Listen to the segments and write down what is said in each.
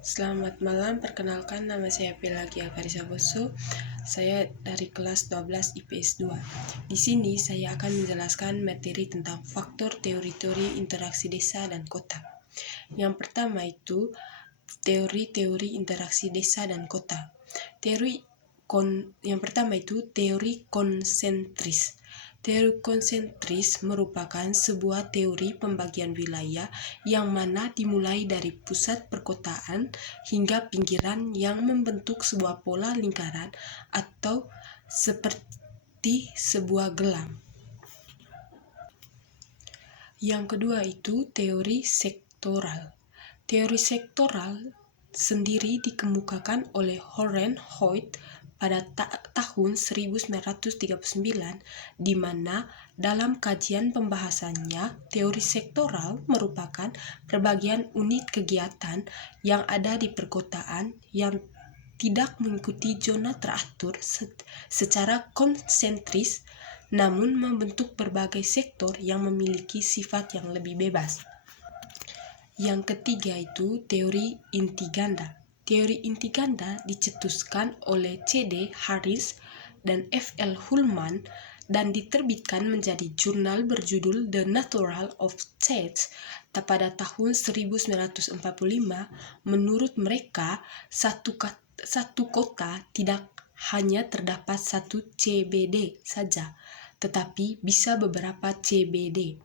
Selamat malam, perkenalkan nama saya Pelagia Karisa Boso. Saya dari kelas 12 IPS 2. Di sini saya akan menjelaskan materi tentang faktor teori-teori interaksi desa dan kota. Yang pertama itu teori-teori interaksi desa dan kota. Yang pertama itu teori konsentris. Teori konsentris merupakan sebuah teori pembagian wilayah yang mana dimulai dari pusat perkotaan hingga pinggiran yang membentuk sebuah pola lingkaran atau seperti sebuah gelang. Yang kedua itu teori sektoral. Teori sektoral sendiri dikemukakan oleh Horan Hoyt pada tahun 1939, di mana dalam kajian pembahasannya, teori sektoral merupakan perbagian unit kegiatan yang ada di perkotaan yang tidak mengikuti zona teratur secara konsentris, namun membentuk berbagai sektor yang memiliki sifat yang lebih bebas. Yang ketiga itu teori inti ganda. Teori inti ganda dicetuskan oleh C.D. Harris dan F.L. Hullman dan diterbitkan menjadi jurnal berjudul The Natural of States pada tahun 1945. Menurut mereka, satu kota tidak hanya terdapat satu CBD saja, tetapi bisa beberapa CBD.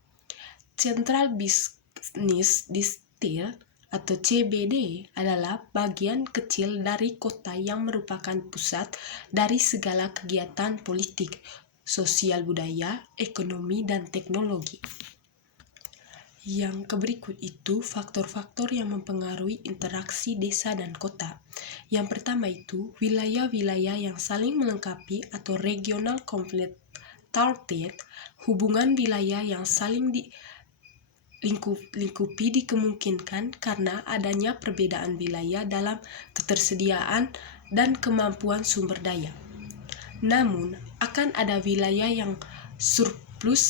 Central Business District atau CBD adalah bagian kecil dari kota yang merupakan pusat dari segala kegiatan politik, sosial budaya, ekonomi, dan teknologi. Yang berikut itu faktor-faktor yang mempengaruhi interaksi desa dan kota. Yang pertama itu wilayah-wilayah yang saling melengkapi atau regional complementarity. Hubungan wilayah yang saling lingkupi dikemungkinkan karena adanya perbedaan wilayah dalam ketersediaan dan kemampuan sumber daya. Namun, akan ada wilayah yang surplus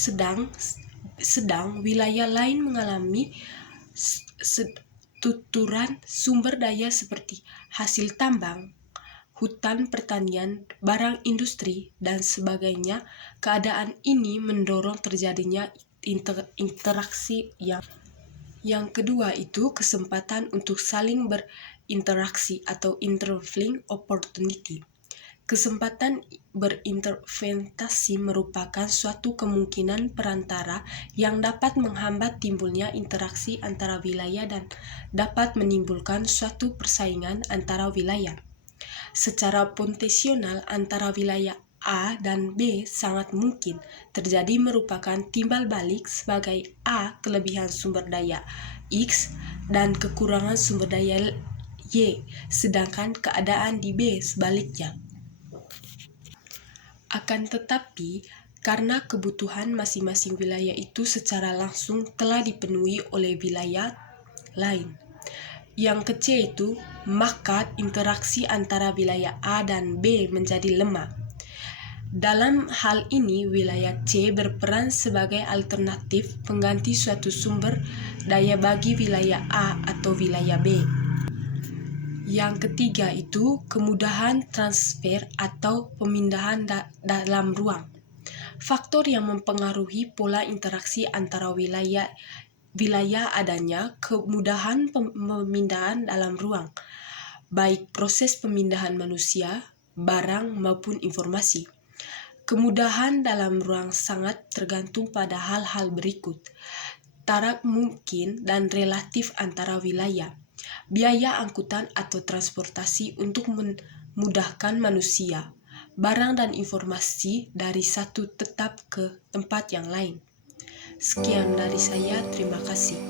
sedang wilayah lain mengalami tuturan sumber daya seperti hasil tambang, hutan pertanian, barang industri, dan sebagainya. Keadaan ini mendorong terjadinya interaksi yang kedua itu kesempatan untuk saling berinteraksi atau interfering opportunity. Kesempatan berinterventasi merupakan suatu kemungkinan perantara yang dapat menghambat timbulnya interaksi antara wilayah dan dapat menimbulkan suatu persaingan antara wilayah. Secara potensial antara wilayah A dan B sangat mungkin terjadi merupakan timbal balik sebagai A kelebihan sumber daya X dan kekurangan sumber daya Y, sedangkan keadaan di B sebaliknya. Akan tetapi, karena kebutuhan masing-masing wilayah itu secara langsung telah dipenuhi oleh wilayah lain. Yang kecil itu, maka interaksi antara wilayah A dan B menjadi lemah. Dalam hal ini, wilayah C berperan sebagai alternatif pengganti suatu sumber daya bagi wilayah A atau wilayah B. Yang ketiga itu kemudahan transfer atau pemindahan dalam ruang. Faktor yang mempengaruhi pola interaksi antara wilayah adanya kemudahan pemindahan dalam ruang, baik proses pemindahan manusia, barang maupun informasi. Kemudahan dalam ruang sangat tergantung pada hal-hal berikut: jarak mungkin dan relatif antara wilayah, biaya angkutan atau transportasi untuk memudahkan manusia, barang dan informasi dari satu tempat ke tempat yang lain. Sekian dari saya, terima kasih.